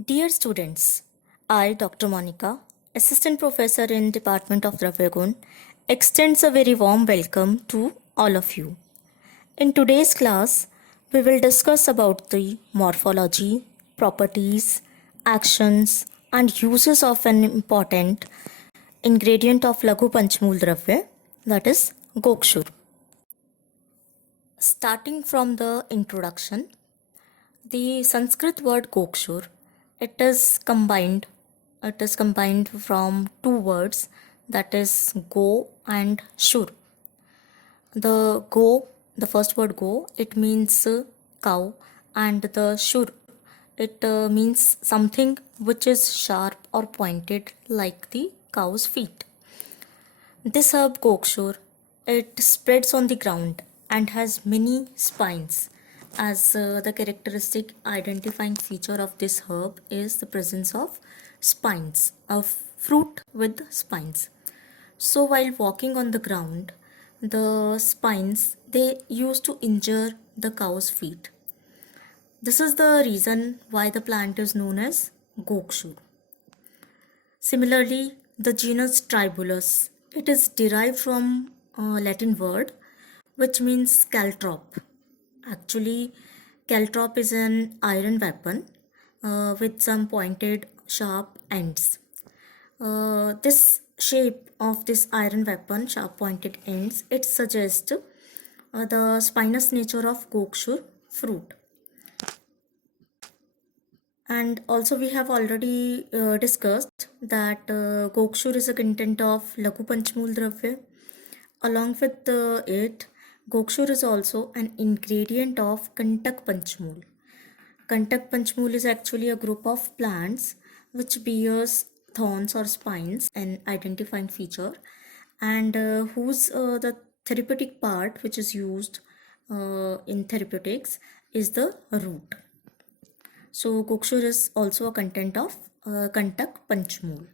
Dear students, I, Dr. Monica, Assistant Professor in Department of Dravigun, extends a very warm welcome to all of you. In today's class, we will discuss about the morphology, properties, actions, and uses of an important ingredient of Laghu Panchmool Dravya, that is Gokshur. Starting from the introduction, the Sanskrit word Gokshur, it is combined. It is combined from two words, that is go and shur. The go, the first word go, it means cow, and the shur, it means something which is sharp or pointed like the cow's feet. This herb Gokshur, it spreads on the ground and has many spines. As the characteristic identifying feature of this herb is the presence of spines, of fruit with spines. So while walking on the ground, the spines they used to injure the cow's feet. This is the reason why the plant is known as Gokshur. Similarly, the genus Tribulus, it is derived from a Latin word which means caltrop. Actually, caltrop is an iron weapon with some pointed sharp ends. This shape of this iron weapon, sharp pointed ends, it suggests the spinous nature of Gokshur fruit. And also we have already discussed that Gokshur is a content of Laghu Panchmool Dravya. Along with it, Gokshur is also an ingredient of Kantak Panchmool. Kantak Panchmool is actually a group of plants which bears thorns or spines, an identifying feature, and whose the therapeutic part which is used in therapeutics is the root. So Gokshur is also a content of Kantak Panchmool.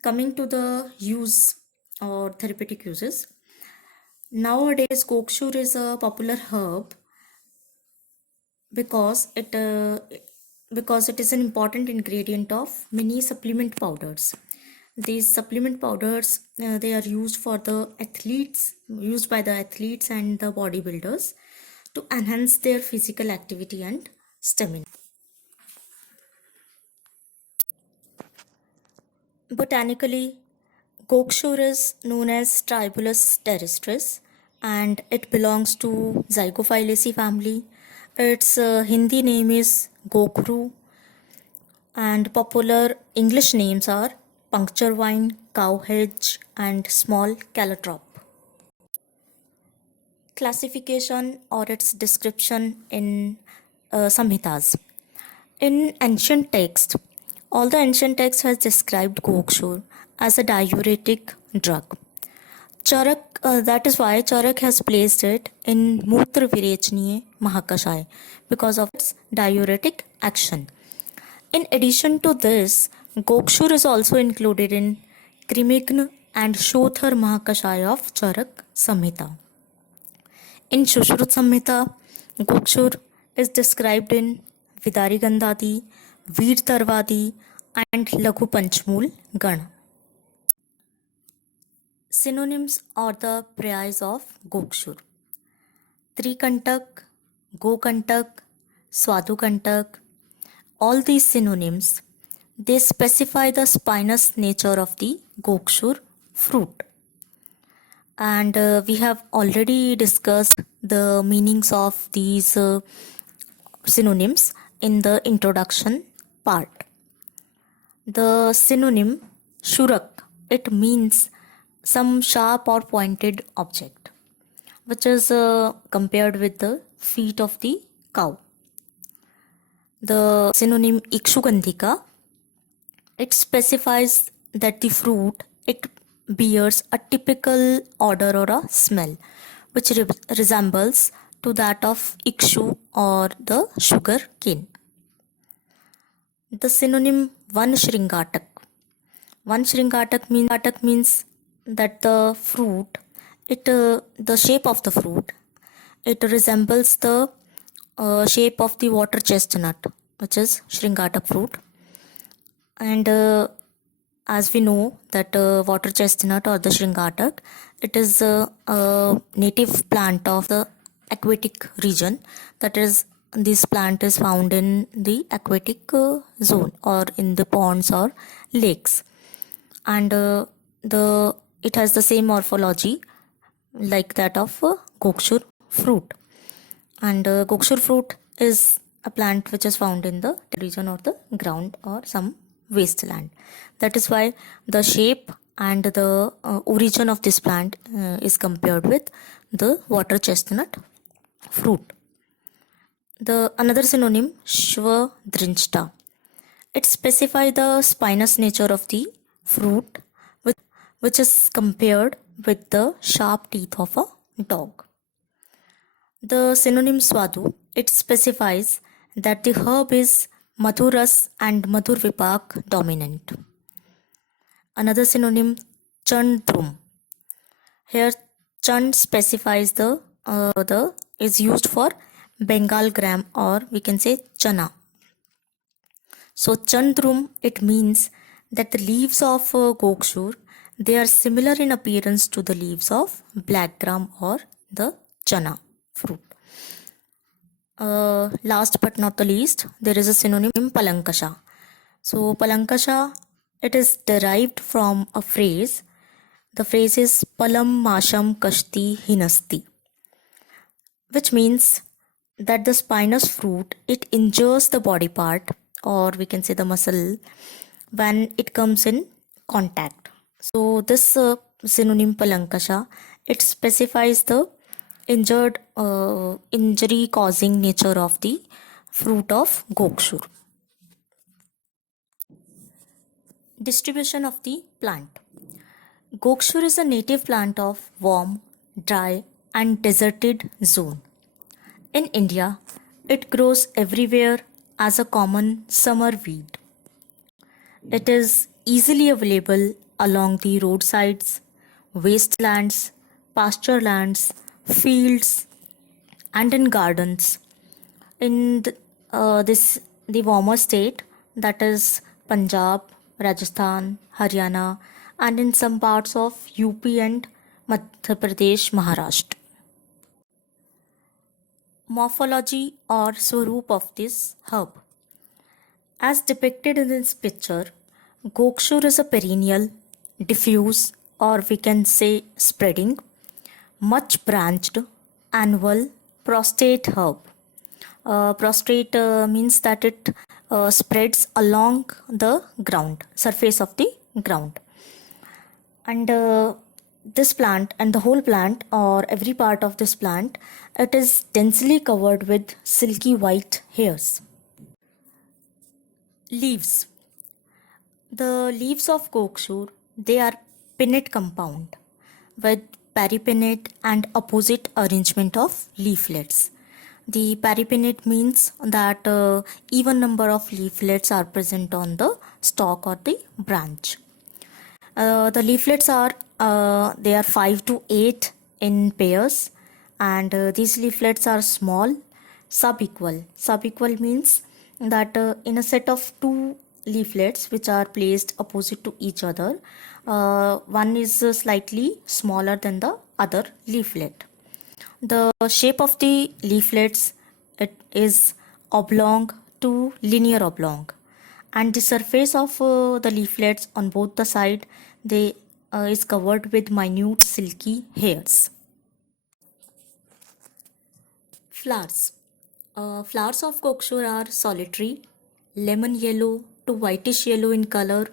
Coming to the use or therapeutic uses, nowadays Gokshur is a popular herb because it is an important ingredient of many supplement powders. These supplement powders they are used for the athletes, used by the athletes and the bodybuilders to enhance their physical activity and stamina. Botanically, Gokshur is known as Tribulus terrestris and it belongs to Zygophyllaceae family. Its Hindi name is Gokru and popular English names are puncture vine, cowhedge and small calotropes. Classification or its description in Samhitas. In ancient text, all the ancient text has described Gokshur as a diuretic drug. Charak, that is why Charak has placed it in Mutra Virechniye Mahakashai because of its diuretic action. In addition to this, Gokshur is also included in Krimigna and Shothar Mahakashai of Charak Samhita. In Shushruta Samhita, Gokshur is described in Vidari Gandhadi, Veer Tarvadi and Laghu Panchmool Gana. Synonyms or the pryas of Gokshur: Trikantak, Gokantak, Swadukantak. All these synonyms they specify the spinous nature of the Gokshur fruit. And we have already discussed the meanings of these synonyms in the introduction part. The synonym Shurak, it means some sharp or pointed object, which is compared with the feet of the cow. The synonym Ikshugandhika, it specifies that the fruit, it bears a typical odor or a smell, which resembles to that of Ikshu or the sugar cane. The synonym Vanshringatak. Vanshringatak means that the fruit, the shape of the fruit, it resembles the shape of the water chestnut, which is Shringatak fruit. And as we know that water chestnut or the Shringatak, it is a native plant of the aquatic region. That is, this plant is found in the aquatic zone or in the ponds or lakes. And the it has the same morphology like that of gokshur fruit. And gokshur fruit is a plant which is found in the region or the ground or some wasteland. That is why the shape and the origin of this plant is compared with the water chestnut fruit. The another synonym, Shvadrinchta. It specifies the spinous nature of the fruit, which is compared with the sharp teeth of a dog. The synonym Swadu, it specifies that the herb is Madhuras and Madhur Vipak dominant. Another synonym, Chandrum. Here, Chand specifies the is used for Bengal gram, or we can say chana. So Chandrum, it means that the leaves of gokshur, they are similar in appearance to the leaves of black gram or the chana fruit. Last but not the least, there is a synonym, Palankasha. So Palankasha, it is derived from a phrase. The phrase is Palam Masham Kashti Hinasti, which means that the spinous fruit, it injures the body part, or we can say the muscle, when it comes in contact. So this synonym Palankasha, it specifies the injury causing nature of the fruit of gokshur. Distribution of the plant. Gokshur is a native plant of warm, dry and deserted zone. In India, it grows everywhere as a common summer weed. It is easily available along the roadsides, wastelands, pasture lands, fields, and in gardens. In the warmer state, that is Punjab, Rajasthan, Haryana, and in some parts of UP and Madhya Pradesh, Maharashtra. Morphology or swaroop of this herb. As depicted in this picture, gokshur is a perennial, diffuse, or we can say spreading, much branched, annual, prostrate herb. Prostrate means that it spreads along the ground, surface of the ground. And this plant and the whole plant or every part of this plant, it is densely covered with silky white hairs. Leaves. The leaves of gokshur, they are pinnate compound with peripinnate and opposite arrangement of leaflets. The peripinnate means that even number of leaflets are present on the stalk or the branch. The leaflets are they are 5 to 8 in pairs, and these leaflets are small, sub-equal. Sub-equal means that in a set of two leaflets which are placed opposite to each other, one is slightly smaller than the other leaflet. The shape of the leaflets, it is oblong to linear oblong, and the surface of the leaflets on both the side, they is covered with minute silky hairs. Flowers. Flowers of gokshur are solitary, lemon yellow to whitish yellow in color.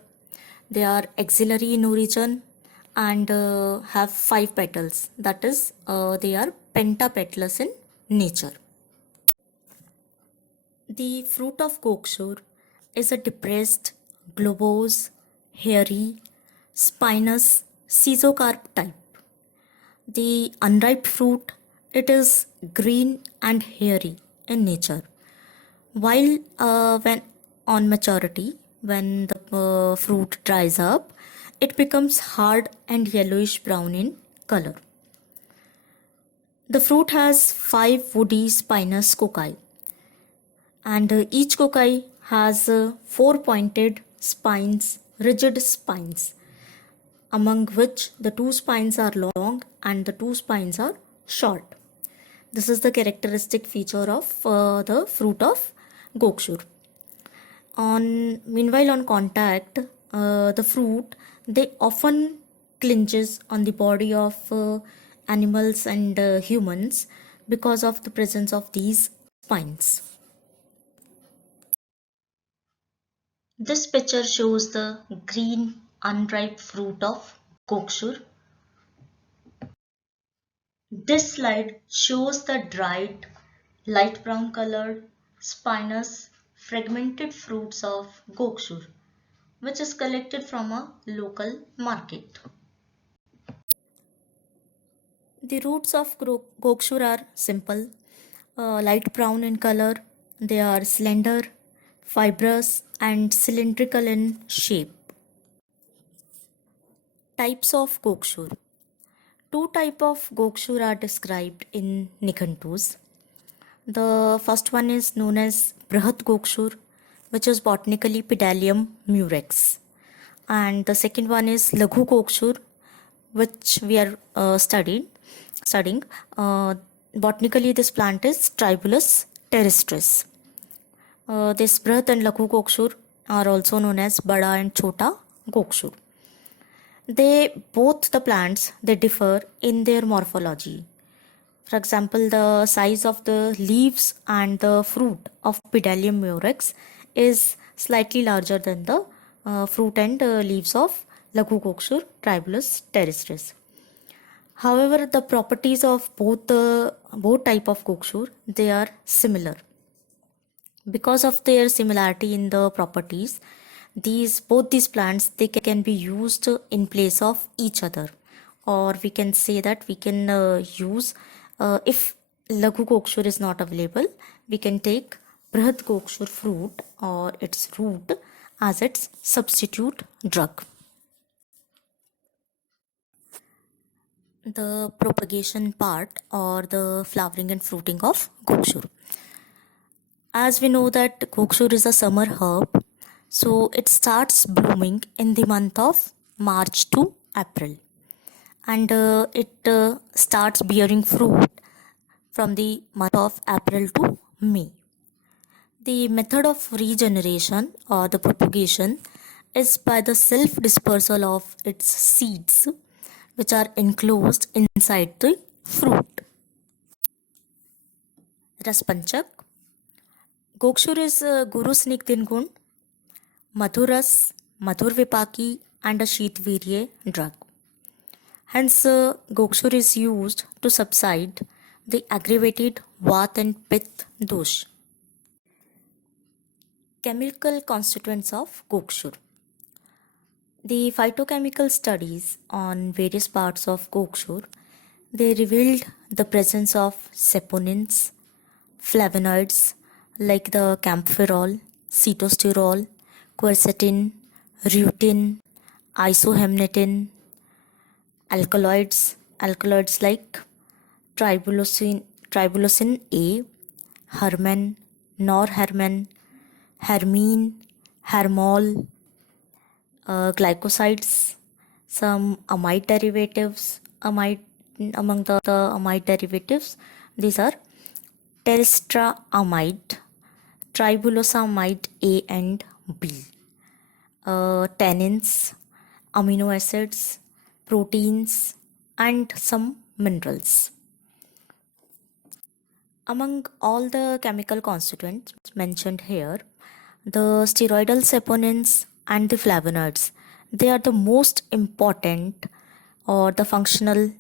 They are axillary in origin and have 5 petals. That is, they are pentapetalous in nature. The fruit of gokshur is a depressed, globose, hairy, spinous schizocarp type. The unripe fruit, it is green and hairy in nature. While when on maturity, when the fruit dries up, it becomes hard and yellowish brown in color. The fruit has 5 woody spinous cocci, and each cocci has four pointed spines, rigid spines, among which the two spines are long and the two spines are short. This is the characteristic feature of the fruit of gokshur. Meanwhile, on contact, the fruit they often clinches on the body of animals and humans because of the presence of these spines. This picture shows the green unripe fruit of gokshur. This slide shows the dried, light brown colored, spinous, fragmented fruits of gokshur, which is collected from a local market. The roots of gokshur are simple, light brown in color. They are slender, fibrous, and cylindrical in shape. Types of gokshur. Two types of gokshur are described in Nikhantus. The first one is known as Brahat Gokshur, which is botanically Pedalium murex. And the second one is Laghu Gokshur, which we are studying. Botanically, this plant is Tribulus terrestris. This Brahat and Laghu Gokshur are also known as Bada and Chota Gokshur. The plants they differ in their morphology. For example, the size of the leaves and the fruit of Pedalium murex is slightly larger than the fruit and leaves of Laghu Gokshur Tribulus terrestris. However, the properties of both type of gokshur they are similar. Because of their similarity in the properties, both these plants they can be used in place of each other, or we can say that we can use if Laghu Gokshur is not available, we can take Brahat Gokshur fruit or its root as its substitute drug. The propagation part or the flowering and fruiting of gokshur. As we know that gokshur is a summer herb, so it starts blooming in the month of March to April, and it starts bearing fruit from the month of April to May. The method of regeneration or the propagation is by the self dispersal of its seeds, which are enclosed inside the fruit. Raspanchak. Gokshur is Guru Snigdhin Gund, Madhuras, Madhur Vipaki, and a Sheetvirye drug. Hence, Gokshur is used to subside the aggravated Vat and Pitta dosh. Chemical constituents of gokshur. The phytochemical studies on various parts of gokshur they revealed the presence of saponins, flavonoids like the kaempferol, cetosterol, quercetin, rutin, isohemnetin, alkaloids like tribulocin A, hermin, norhermin, hermine, hermol, glycosides, some amide derivatives. Among the amide derivatives, these are terrestraamide, tribulosamide A and B, tannins, amino acids, proteins, and some minerals. Among all the chemical constituents mentioned here, the steroidal saponins and the flavonoids, they are the most important or the functional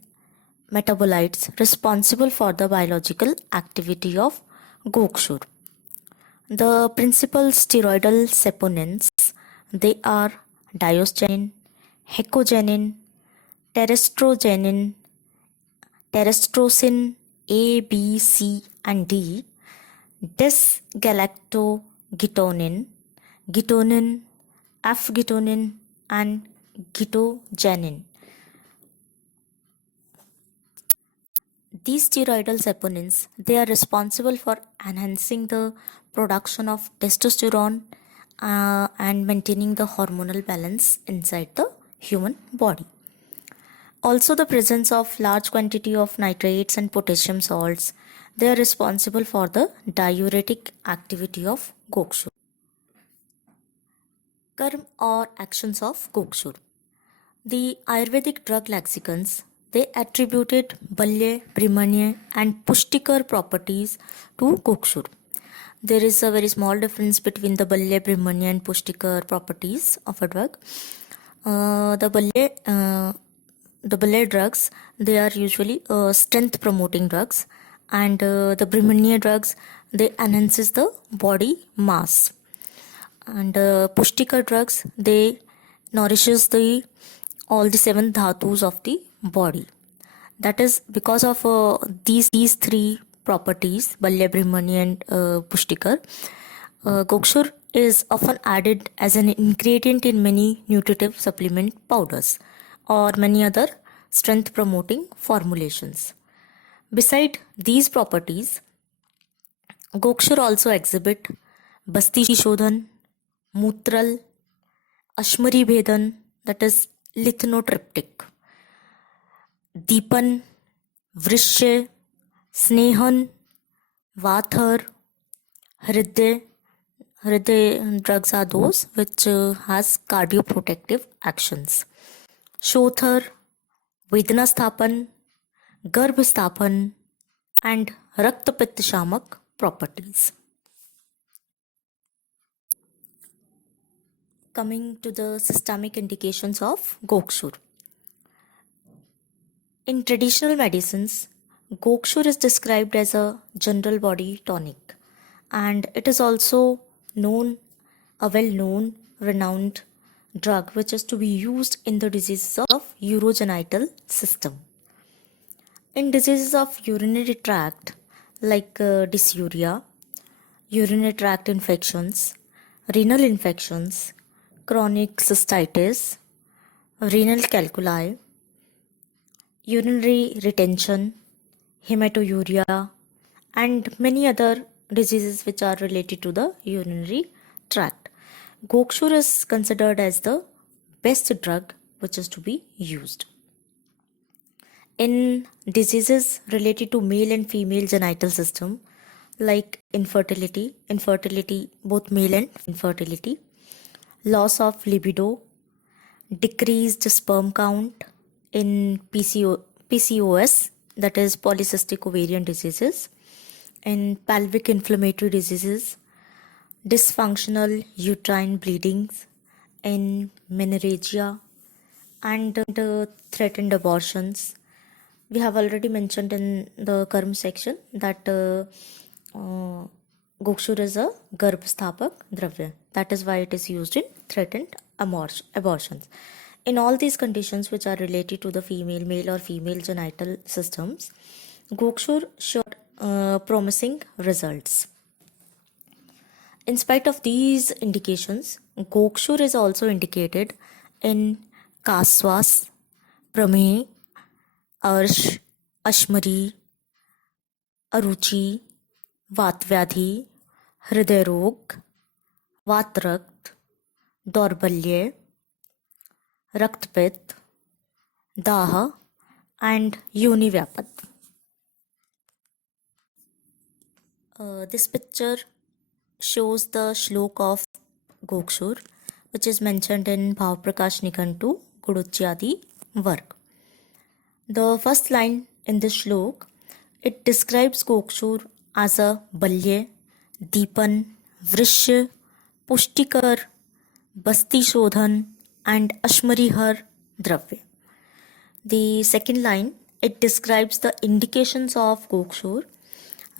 metabolites responsible for the biological activity of gokshur. The principal steroidal saponins, they are diosgenin, hecogenin, terestrogenin, terestrocin A, B, C, and D, desgalactogetonin, getonin, F-getonin, and getogenin. These steroidal saponins they are responsible for enhancing the production of testosterone and maintaining the hormonal balance inside the human body. Also, the presence of large quantity of nitrates and potassium salts, they are responsible for the diuretic activity of gokshur. Karma or actions of gokshur. The Ayurvedic drug lexicons, they attributed Balya, Brimanya and Pushtikar properties to gokshur. There is a very small difference between the Balya, Brimanya and Pushtikar properties of a drug. The Balya drugs, they are usually strength promoting drugs, and the Brimanya drugs, they enhances the body mass, and Pushtikar drugs, they nourishes the all the seven dhatus of the body. That is because of these three properties, Balya, Brimanya and Pushtikar. Gokshur is often added as an ingredient in many nutritive supplement powders or many other strength promoting formulations. Beside these properties, Gokshur also exhibit Basti Shodhan, Mutral, Ashmari Bhedan, that is lithotriptic, Deepan, Vrishya, Snehan, Vathar, Hriday. Hriday drugs are those which has cardioprotective actions. Shothar, Vedana Sthapan, Garbh Sthapan and Rakta Pitta Shamak properties. Coming to the systemic indications of Gokshur. In traditional medicines, Gokshur is described as a general body tonic, and it is also a well-known, renowned drug which is to be used in the diseases of urogenital system. In diseases of urinary tract like dysuria, urinary tract infections, renal infections, chronic cystitis, renal calculi, urinary retention, hematuria, and many other diseases which are related to the urinary tract. Gokshur is considered as the best drug which is to be used. In diseases related to male and female genital system like infertility, both male and infertility, loss of libido, decreased sperm count in PCOS, that is polycystic ovarian diseases, in pelvic inflammatory diseases, dysfunctional uterine bleedings, in menorrhagia, and threatened abortions. We have already mentioned in the Karma section that Gokshur is a Garbhasthapak Dravya. That is why it is used in threatened abortions. In all these conditions which are related to the male or female genital systems, Gokshur showed promising results. In spite of these indications, Gokshur is also indicated in Kaswas, Prameh, Arsh, Ashmari, Aruchi, Vatvyadhi, Hriday Rog, Vatrakt, Daurbalya, Raktpit, Daha and Yoni Vyapat. This picture shows the shlok of Gokshur, which is mentioned in Bhav Prakash Nikantu Guduchyadi work. The first line in this shlok, it describes Gokshur as a Balya, Deepan, Vrishya, Pushtikar, Basti Shodhan and Ashmarihar Dravya. The second line, it describes the indications of Gokshur,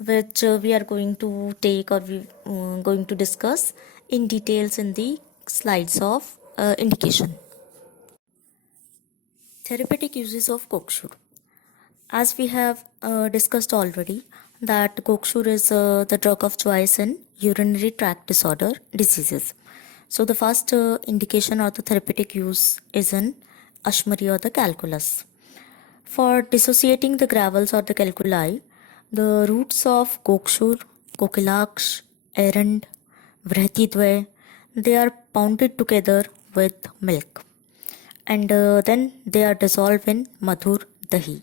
which we are going to take or we going to discuss in details in the slides of indication. Therapeutic uses of Gokshur. As we have discussed already, that Gokshur is the drug of choice in urinary tract diseases. So the first indication or the therapeutic use is in Ashmari or the calculus. For dissociating the gravels or the calculi, the roots of Gokshur, Kokilaksh, Erand, Vrihatidvay, they are pounded together with milk and then they are dissolved in Madhur Dahi.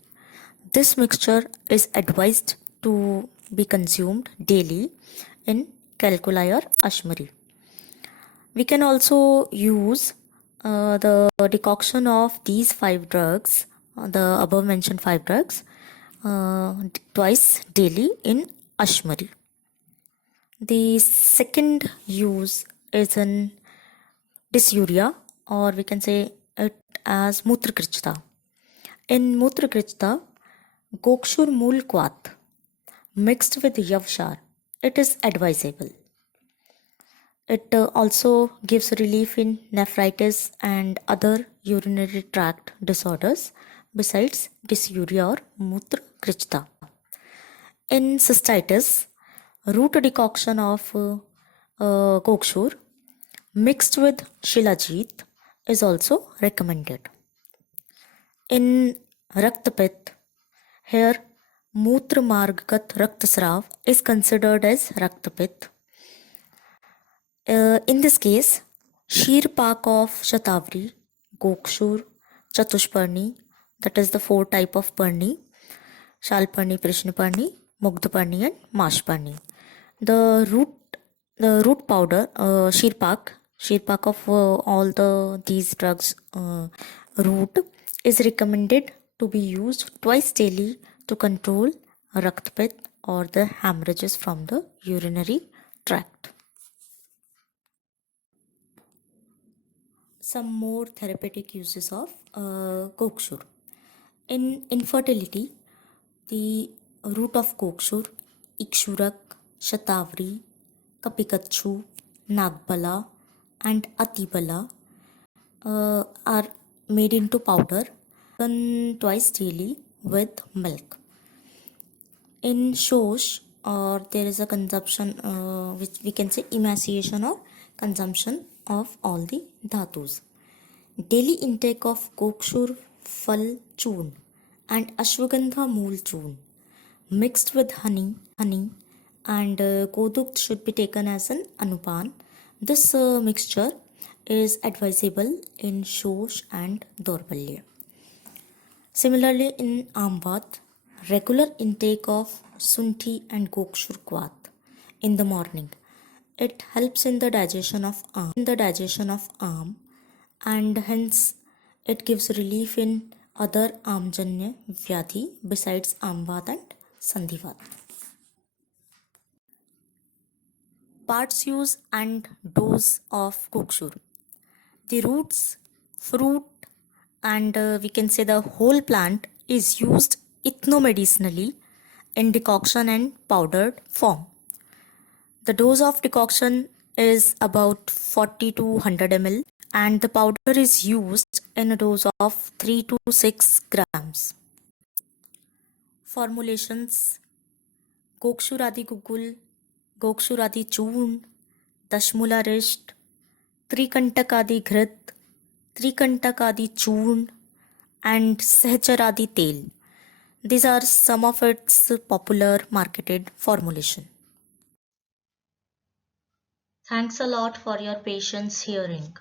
This mixture is advised to be consumed daily in Calculi or Ashmari. We can also use the decoction of these five drugs, the above mentioned five drugs, twice daily in Ashmari. The second use is in dysuria, or we can say it as Mutrakrishta. In Mutrakrishta, Gokshur Mool Kwat mixed with Yavshar, it is advisable. It also gives relief in nephritis and other urinary tract disorders besides dysuria or Mutrakrishta. In cystitis, root decoction of Gokshur mixed with Shilajit is also recommended. In Raktapit, here Mutra Margat Raktasrav is considered as Raktapit. In this case, Sheer Pak of Shatavari, Gokshur, Chatushparni, that is the four type of Parni, Shalparni, Prishnaparni, Mugdhaparni and Mashparni. The root powder, Sheer Pak of all these drugs root is recommended to be used twice daily to control Raktpit or the hemorrhages from the urinary tract. Some more therapeutic uses of Gokshur. In infertility, the root of Gokshur, Ikshurak, Shatavari, Kapikachu, Nagbala and Atibala are made into powder done twice daily with milk. In Shosh, or there is a consumption which we can say emaciation or consumption of all the dhatus. Daily intake of Gokshur Phal Choon and Ashwagandha Mool Choon mixed with honey and Kodukt should be taken as an anupan. This mixture is advisable in Shosh and Dorbalya. Similarly, in Amvat, regular intake of Sunthi and Gokshur Kwat in the morning. It helps in the digestion of arm and hence it gives relief in other Amjanya Vyadhi besides Amvat and Sandhivat. Parts use and dose of Gokshur. The roots, fruit and we can say the whole plant is used ethnomedicinally in decoction and powdered form. The dose of decoction is about 40 to 100 ml and the powder is used in a dose of 3 to 6 grams. Formulations: Gokshur Adi Gugul, Gokshur Adi Choorn, Dashmula Risht, Trikantak Adi Ghrit, Trikantak Adi Choorn and Sehchar Adi Tel. These are some of its popular marketed formulation. Thanks a lot for your patience hearing.